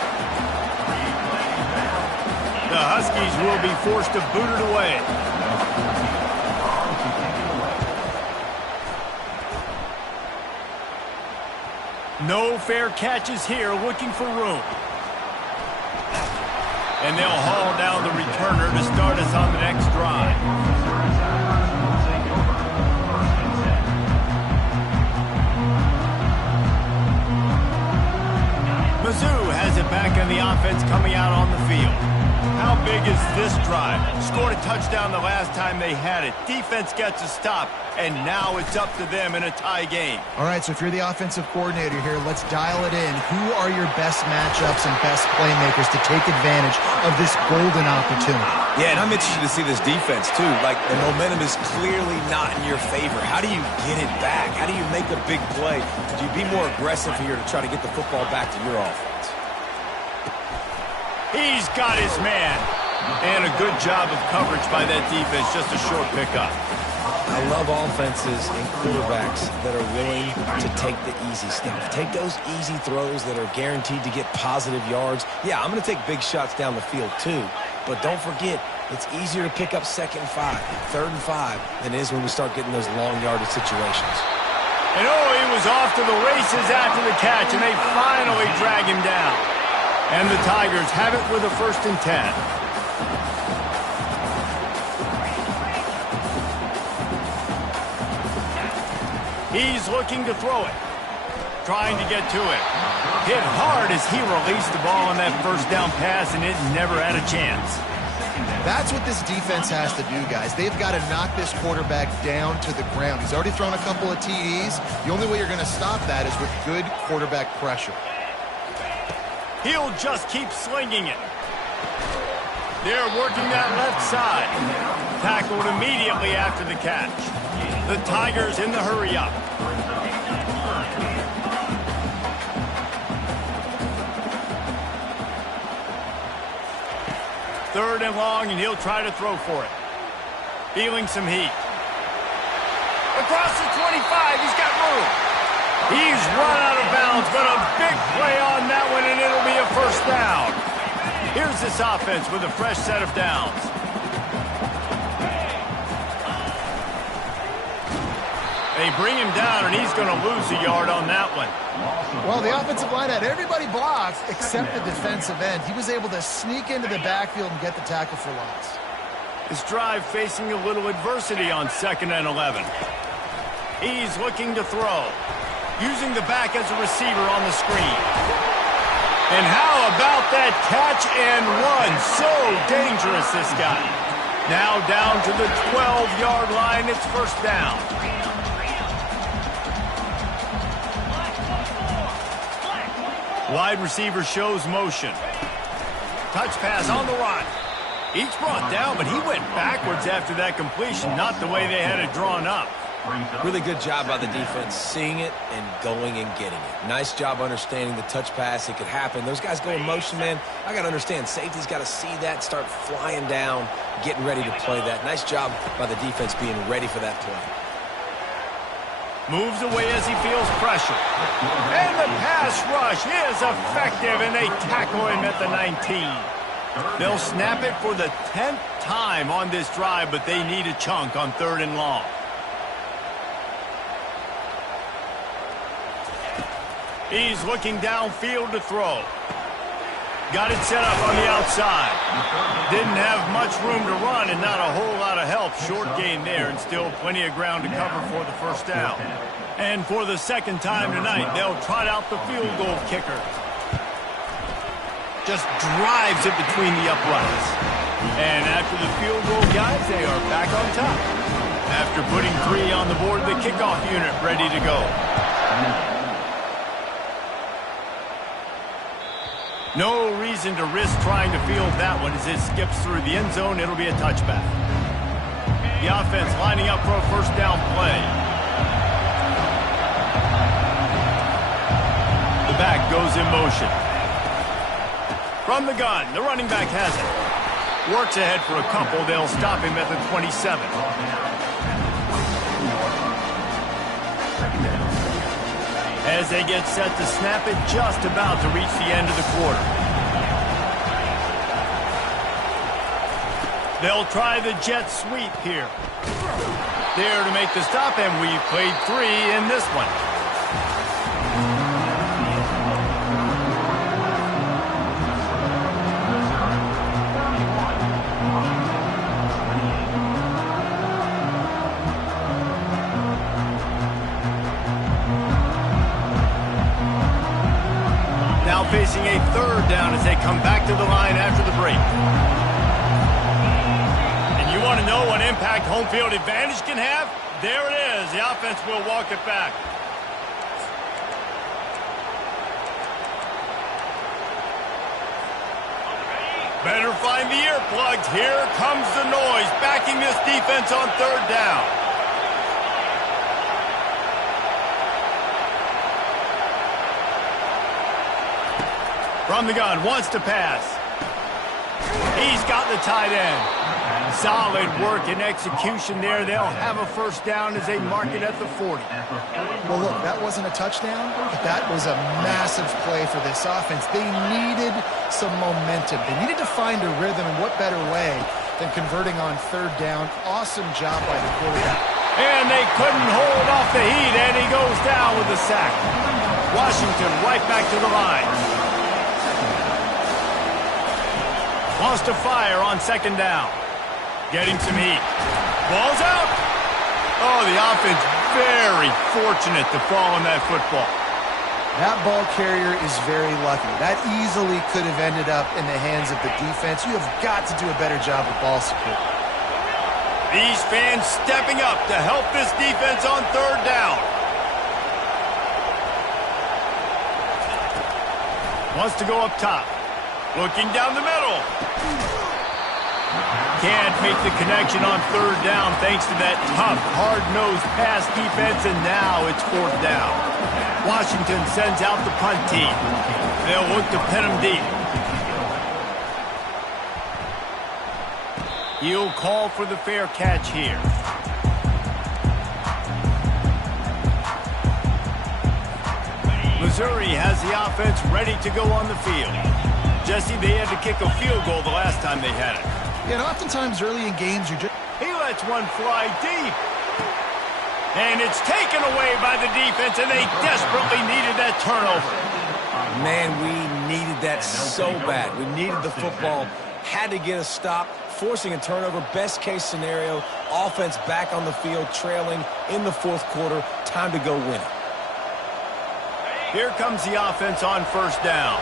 The Huskies will be forced to boot it away. No fair catches here, looking for room. And they'll haul down the returner to start us on the next drive. Mizzou has it back on the offense coming out on the field. How big is this drive? Scored a touchdown the last time they had it. Defense gets a stop, and now it's up to them in a tie game. All right, so if you're the offensive coordinator here, let's dial it in. Who are your best matchups and best playmakers to take advantage of this golden opportunity? Yeah, and I'm interested to see this defense, too. Like, the momentum is clearly not in your favor. How do you get it back? How do you make a big play? Do you be more aggressive here to try to get the football back to your offense? He's got his man. And a good job of coverage by that defense. Just a short pickup. I love offenses and quarterbacks that are willing to take the easy stuff. Take those easy throws that are guaranteed to get positive yards. Yeah, I'm going to take big shots down the field, too. But don't forget, it's easier to pick up 2nd and 5, 3rd and 5 than it is when we start getting those long yardage situations. And he was off to the races after the catch, and they finally drag him down. And the Tigers have it with a 1st and 10. He's looking to throw it. Trying to get to it. Hit hard as he released the ball on that 1st down pass, and it never had a chance. That's what this defense has to do, guys. They've got to knock this quarterback down to the ground. He's already thrown a couple of TDs. The only way you're going to stop that is with good quarterback pressure. He'll just keep slinging it. They're working that left side. Tackled immediately after the catch. The Tigers in the hurry up. 3rd and long, and he'll try to throw for it. Feeling some heat. Across the 25, he's got room. He's run out of bounds, but a big play on that one, and it'll be a first down. Here's this offense with a fresh set of downs. They bring him down, and he's going to lose a yard on that one. Well, the offensive line had everybody blocked except the defensive end. He was able to sneak into the backfield and get the tackle for loss. This drive facing a little adversity on 2nd and 11. He's looking to throw, using the back as a receiver on the screen. And how about that catch and run? So dangerous, this guy. Now down to the 12-yard line. It's first down. Wide receiver shows motion. Touch pass on the run. Each brought down, but he went backwards after that completion, not the way they had it drawn up. Really good job by the defense, seeing it and going and getting it. Nice job understanding the touch pass. It could happen. Those guys go in motion, man. I got to understand, safety's got to see that, start flying down, getting ready to play that. Nice job by the defense being ready for that play. Moves away as he feels pressure. And the pass rush is effective, and they tackle him at the 19. They'll snap it for the 10th time on this drive, but they need a chunk on 3rd and long. He's looking downfield to throw. Got it set up on the outside. Didn't have much room to run and not a whole lot of help. Short gain there and still plenty of ground to cover for the first down. And for the 2nd time tonight, they'll trot out the field goal kicker. Just drives it between the uprights. And after the field goal, guys, they are back on top. After putting 3 on the board, the kickoff unit ready to go. No reason to risk trying to field that one as it skips through the end zone. It'll be a touchback. The offense lining up for a first down play. The back goes in motion. From the gun, the running back has it. Works ahead for a couple. They'll stop him at the 27. As they get set to snap it, just about to reach the end of the quarter. They'll try the jet sweep here. There to make the stop, and we've played 3 in this one. Facing a 3rd down as they come back to the line after the break. And you want to know what impact home field advantage can have? There it is. The offense will walk it back. Better find the earplugs. Here comes the noise, backing this defense on 3rd down. From the gun, wants to pass. He's got the tight end. Solid work and execution there. They'll have a first down as they mark it at the 40. Well, look, that wasn't a touchdown, but that was a massive play for this offense. They needed some momentum. They needed to find a rhythm, and what better way than converting on 3rd down. Awesome job by the quarterback. And they couldn't hold off the heat, and he goes down with a sack. Washington right back to the line. Wants to fire on 2nd down. Getting some heat. Ball's out. Oh, the offense very fortunate to fall on that football. That ball carrier is very lucky. That easily could have ended up in the hands of the defense. You have got to do a better job of ball support. These fans stepping up to help this defense on 3rd down. Wants to go up top. Looking down the middle. Can't make the connection on 3rd down thanks to that tough, hard-nosed pass defense, and now it's 4th down. Washington sends out the punt team. They'll look to pin them deep. He'll call for the fair catch here. Missouri has the offense ready to go on the field. Jesse, they had to kick a field goal the last time they had it. Yeah, and oftentimes early in games, you're just... He lets one fly deep. And it's taken away by the defense, and they desperately needed that turnover. Man, we needed that so bad. We needed the football. Had to get a stop, forcing a turnover. Best case scenario, offense back on the field, trailing in the fourth quarter. Time to go win it. Here comes the offense on first down.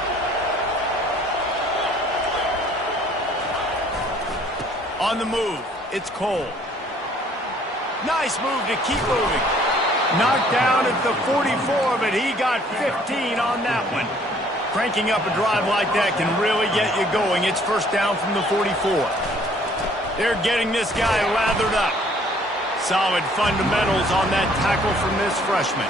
On the move, it's Cole. Nice move to keep moving. Knocked down at the 44, but he got 15 on that one. Cranking up a drive like that can really get you going. It's first down from the 44. They're getting this guy lathered up. Solid fundamentals on that tackle from this freshman.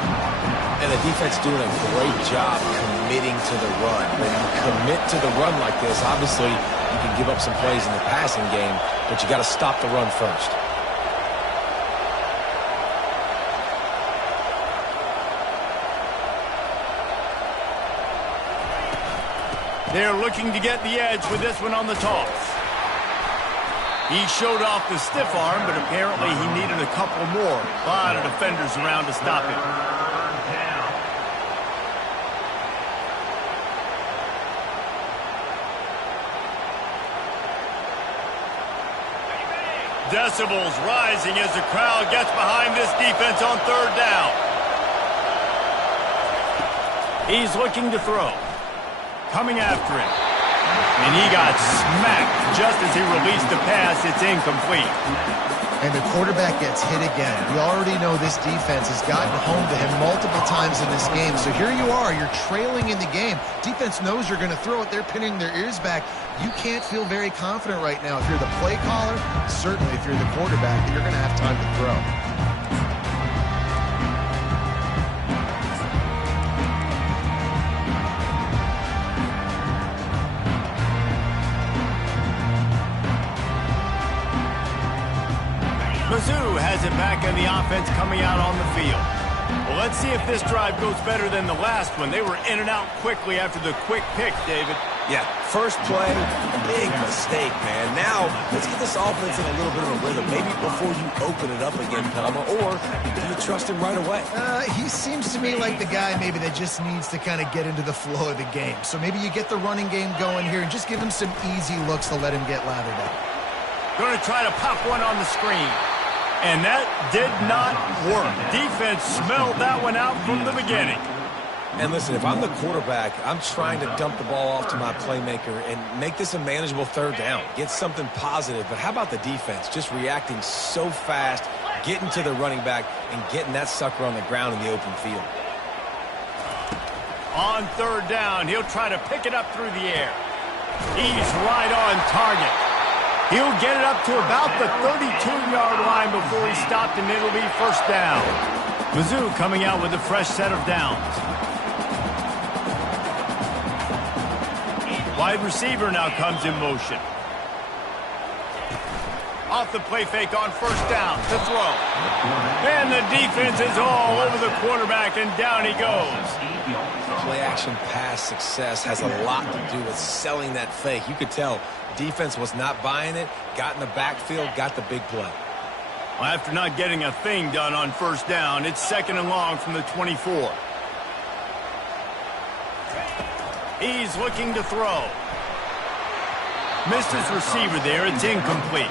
And the defense doing a great job committing to the run. When you commit to the run like this, obviously you can give up some plays in the passing game, but you got to stop the run first. They're looking to get the edge with this one on the toss. He showed off the stiff arm, but apparently he needed a couple more. A lot of defenders around to stop him. Decibels rising as the crowd gets behind this defense on third down. He's looking to throw. Coming after him. And he got smacked just as he released the pass. It's incomplete. And the quarterback gets hit again. We already know this defense has gotten home to him multiple times in this game. So here you are. You're trailing in the game. Defense knows you're going to throw it. They're pinning their ears back. You can't feel very confident right now. If you're the play caller, certainly if you're the quarterback, that you're going to have time to throw. Mizzou has it back in the offense coming out on the field. Well, let's see if this drive goes better than the last one. They were in and out quickly after the quick pick, David. Yeah, first play, big mistake, man. Now, let's get this offense in a little bit of a rhythm. Maybe before you open it up again, Palmer, or do you trust him right away? He seems to me like the guy maybe that just needs to kind of get into the flow of the game. So maybe you get the running game going here and just give him some easy looks to let him get lathered up. Going to try to pop one on the screen. And that did not work. Defense smelled that one out from the beginning. And listen, if I'm the quarterback, I'm trying to dump the ball off to my playmaker and make this a manageable third down. Get something positive. But how about the defense? Just reacting so fast, getting to the running back, and getting that sucker on the ground in the open field. On third down, he'll try to pick it up through the air. He's right on target. He'll get it up to about the 32-yard line before he stopped, and it'll be first down. Mizzou coming out with a fresh set of downs. Wide receiver now comes in motion. Off the play fake on first down to throw. And the defense is all over the quarterback, and down he goes. Play-action pass success has a lot to do with selling that fake. You could tell defense was not buying it, got in the backfield, got the big play. Well, after not getting a thing done on first down, it's second and long from the 24. He's looking to throw. Missed his receiver there. It's incomplete.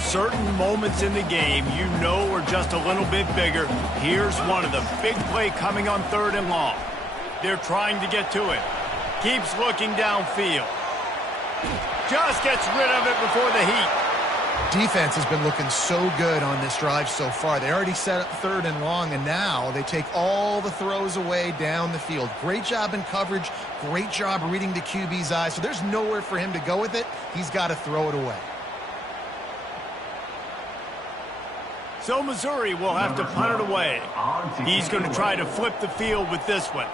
Certain moments in the game you know are just a little bit bigger. Here's one of them. Big play coming on third and long. They're trying to get to it. Keeps looking downfield. Just gets rid of it before the heat. Defense has been looking so good on this drive so far. They already set up third and long, and now they take all the throws away down the field. Great job in coverage. Great job reading the QB's eyes. So there's nowhere for him to go with it. He's got to throw it away. So Missouri will have to punt it away. He's going to try to flip the field with this one.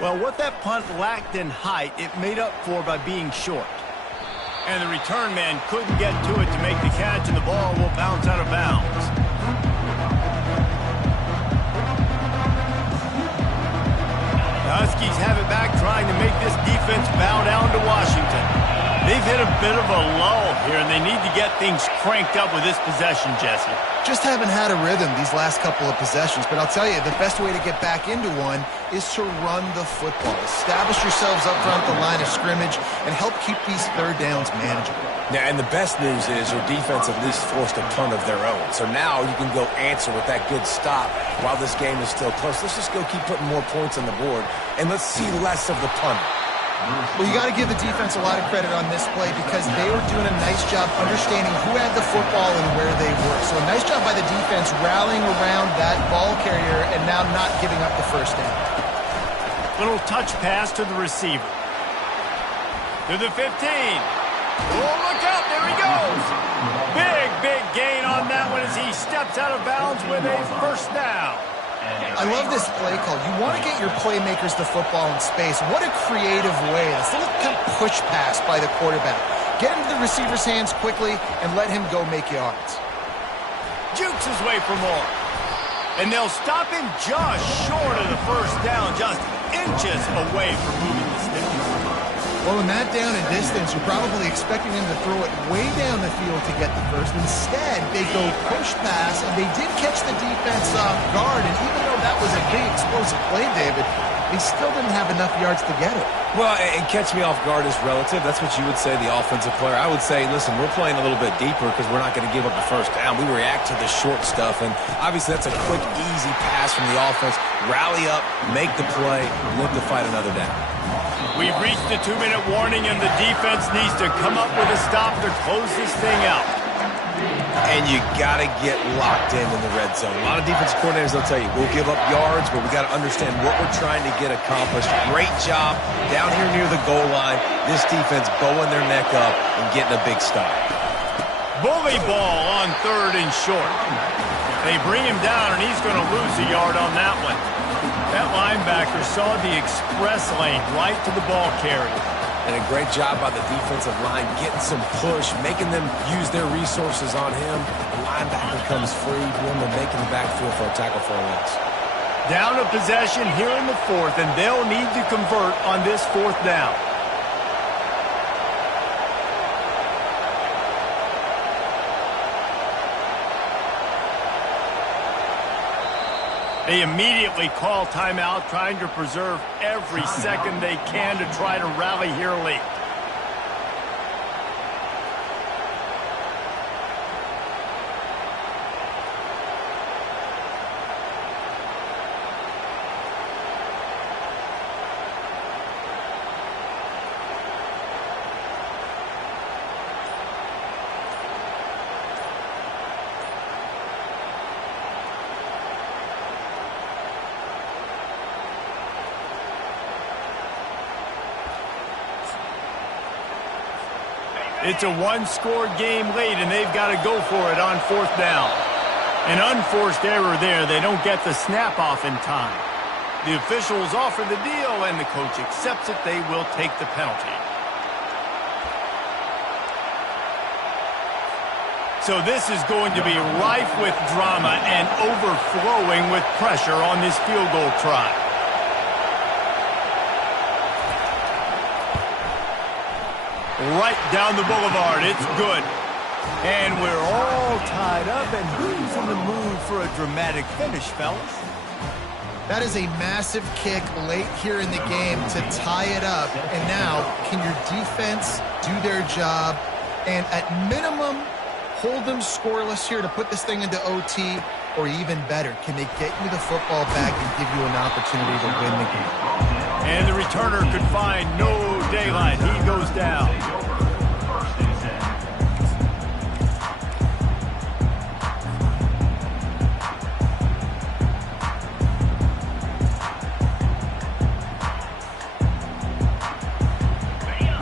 Well, what that punt lacked in height, it made up for by being short. And the return man couldn't get to it to make the catch, and the ball will bounce out of bounds. The Huskies have it back, trying to make this defense bow down to Washington. They've hit a bit of a lull here, and they need to get things cranked up with this possession, Jesse. Just haven't had a rhythm these last couple of possessions, but I'll tell you, the best way to get back into one is to run the football. Establish yourselves up front the line of scrimmage and help keep these third downs manageable. Now, and the best news is your defense at least forced a punt of their own. So now you can go answer with that good stop while this game is still close. Let's just go keep putting more points on the board, and let's see less of the punt. Well, you got to give the defense a lot of credit on this play because they were doing a nice job understanding who had the football and where they were. So a nice job by the defense rallying around that ball carrier and now not giving up the first down. Little touch pass to the receiver. To the 15. Oh, look out. There he goes. Big gain on that one as he steps out of bounds with a first down. I love this play call. You want to get your playmakers the football in space. What a creative way. This little kind of push pass by the quarterback. Get into the receiver's hands quickly and let him go make yards. Jukes his way for more. And they'll stop him just short of the first down, just inches away from moving the sticks. Well, in that down and distance, you're probably expecting them to throw it way down the field to get the first. Instead, they go push pass, and they did catch the defense off guard. And even though that was a big explosive play, David, they still didn't have enough yards to get it. Well, and catch me off guard is relative. That's what you would say, the offensive player. I would say, listen, we're playing a little bit deeper because we're not going to give up the first down. We react to the short stuff, and obviously that's a quick, easy pass from the offense. Rally up, make the play, live to fight another down. We've reached the 2-minute warning, and the defense needs to come up with a stop to close this thing out. And you got to get locked in the red zone. A lot of defensive coordinators, they'll tell you, we'll give up yards, but we got to understand what we're trying to get accomplished. Great job down here near the goal line. This defense bowing their neck up and getting a big stop. Bully ball on 3rd and short. They bring him down, and he's going to lose a yard on that one. That linebacker saw the express lane right to the ball carrier. And a great job by the defensive line, getting some push, making them use their resources on him. The linebacker comes free, boom, and making the backfield for a tackle for a loss. Down a possession here in the 4th, and they'll need to convert on this 4th down. They immediately call timeout, trying to preserve every second they can to try to rally here late. It's a one-score game late, and they've got to go for it on 4th down. An unforced error there. They don't get the snap off in time. The officials offer the deal, and the coach accepts it. They will take the penalty. So this is going to be rife with drama and overflowing with pressure on this field goal try. Right down the boulevard. It's good. And we're all tied up. And who's in the mood for a dramatic finish, fellas? That is a massive kick late here in the game to tie it up. And now, can your defense do their job and at minimum hold them scoreless here to put this thing into OT? Or even better, can they get you the football back and give you an opportunity to win the game? And the returner could find no daylight. He goes down.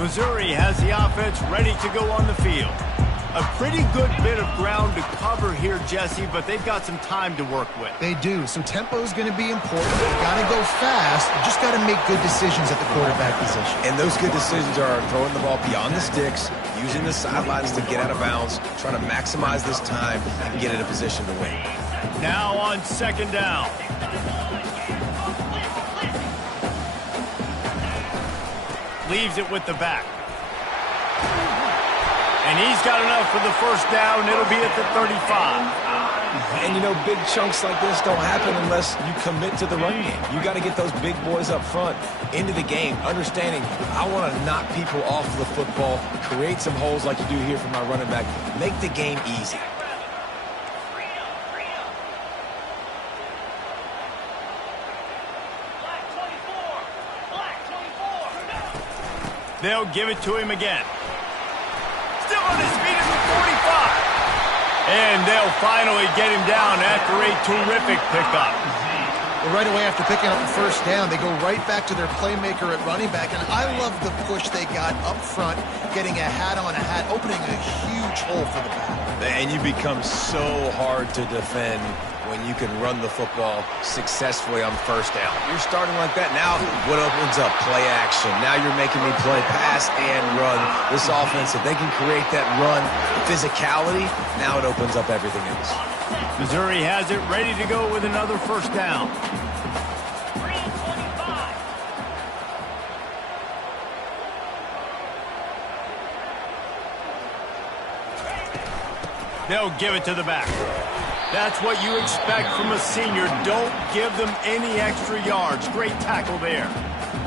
Missouri has the offense ready to go on the field. A pretty good bit of ground to cover here, Jesse, but they've got some time to work with. They do. So tempo is going to be important. You got to go fast. You just got to make good decisions at the quarterback position. And those good decisions are throwing the ball beyond the sticks, using the sidelines to get out of bounds, trying to maximize this time and get in a position to win. Now on second down. Leaves it with the back. And he's got enough for the first down. It'll be at the 35. And, you know, big chunks like this don't happen unless you commit to the run game. You got to get those big boys up front into the game, understanding I want to knock people off the football, create some holes like you do here for my running back, make the game easy. They'll give it to him again. Still on his feet at the 45. And they'll finally get him down after a terrific pickup. Well, right away after picking up the first down, they go right back to their playmaker at running back. And I love the push they got up front, getting a hat on a hat, opening a huge hole for the back. And you become so hard to defend when you can run the football successfully on first down. You're starting like that. Now what opens up? Play action. Now you're making me play pass and run. This offense, if they can create that run physicality, now it opens up everything else. Missouri has it ready to go with another first down. They'll give it to the back. That's what you expect from a senior. Don't give them any extra yards. Great tackle there.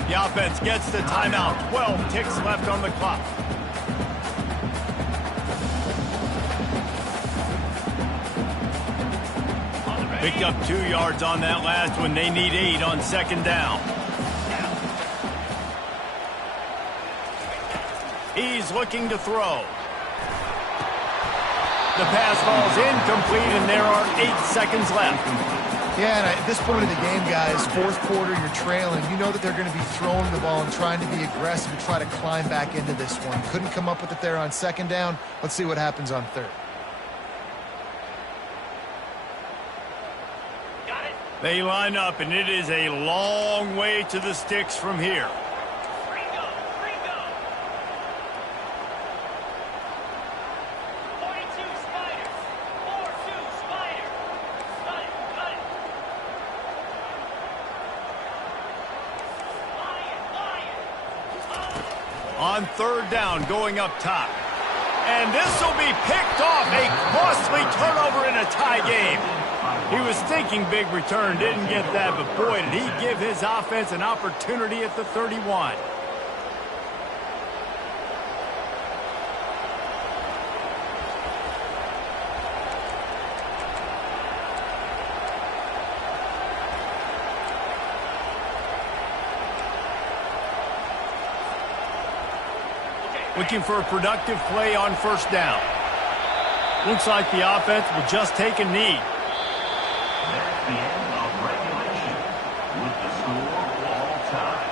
The offense gets the timeout. 12 ticks left on the clock. Picked up 2 yards on that last one. They need 8 on second down. He's looking to throw. The pass falls incomplete, and there are 8 seconds left. Yeah, and at this point of the game, guys, fourth quarter, you're trailing. You know that they're going to be throwing the ball and trying to be aggressive and try to climb back into this one. Couldn't come up with it there on second down. Let's see what happens on third. They line up, and it is a long way to the sticks from here. On third down, going up top. And this will be picked off. A costly turnover in a tie game. He was thinking big return, didn't get that, but boy, did he give his offense an opportunity at the 31. Looking for a productive play on first down. Looks like the offense will just take a knee. That's the end of regulation with the score all time.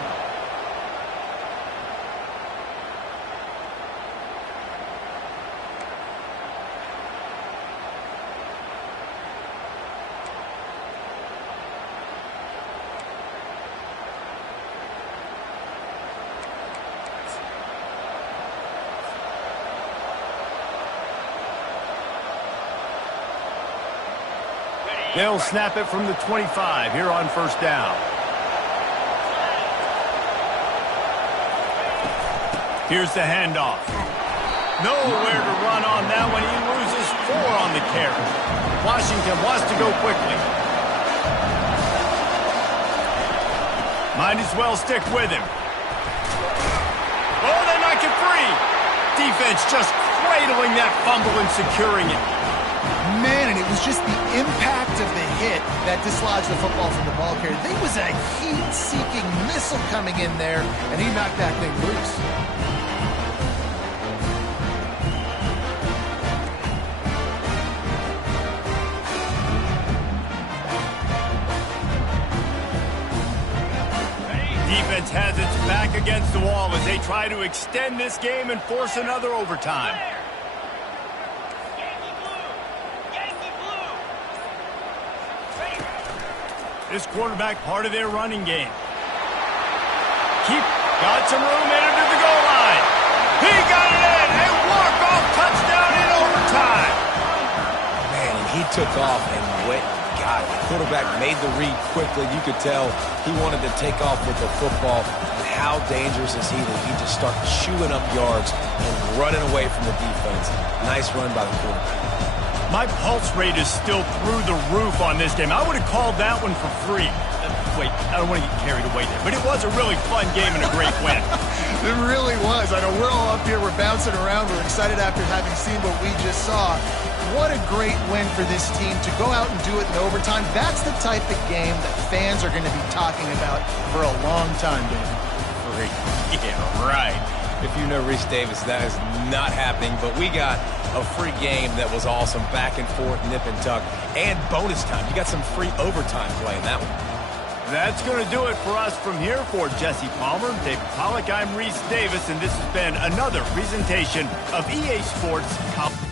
They'll snap it from the 25 here on first down. Here's the handoff. Nowhere to run on that one. He loses 4 on the carry. Washington wants to go quickly. Might as well stick with him. Oh, they knock it free. Defense just cradling that fumble and securing it. Man, and it was just the impact of the hit that dislodged the football from the ball carrier. There was a heat-seeking missile coming in there, and he knocked that thing loose. Defense has its back against the wall as they try to extend this game and force another overtime. this quarterback part of their running game. Got some room in under the goal line. He got it in. A walk-off touchdown in overtime. Man, and he took off and God, the quarterback made the read quickly. You could tell he wanted to take off with the football. And how dangerous is he that he just started chewing up yards and running away from the defense. Nice run by the quarterback. My pulse rate is still through the roof on this game. I would have called that one for free. Wait, I don't want to get carried away there, but it was a really fun game and a great win. It really was. I know we're all up here, we're bouncing around, we're excited after having seen what we just saw. What a great win for this team to go out and do it in overtime. That's the type of game that fans are going to be talking about for a long time, David. Great. Yeah, right. If you know Reese Davis, that is not happening, but we got a free game that was awesome. Back and forth, nip and tuck, and bonus time. You got some free overtime play in that one. That's going to do it for us from here. For Jesse Palmer, David Pollack, I'm Reese Davis, and this has been another presentation of EA Sports College.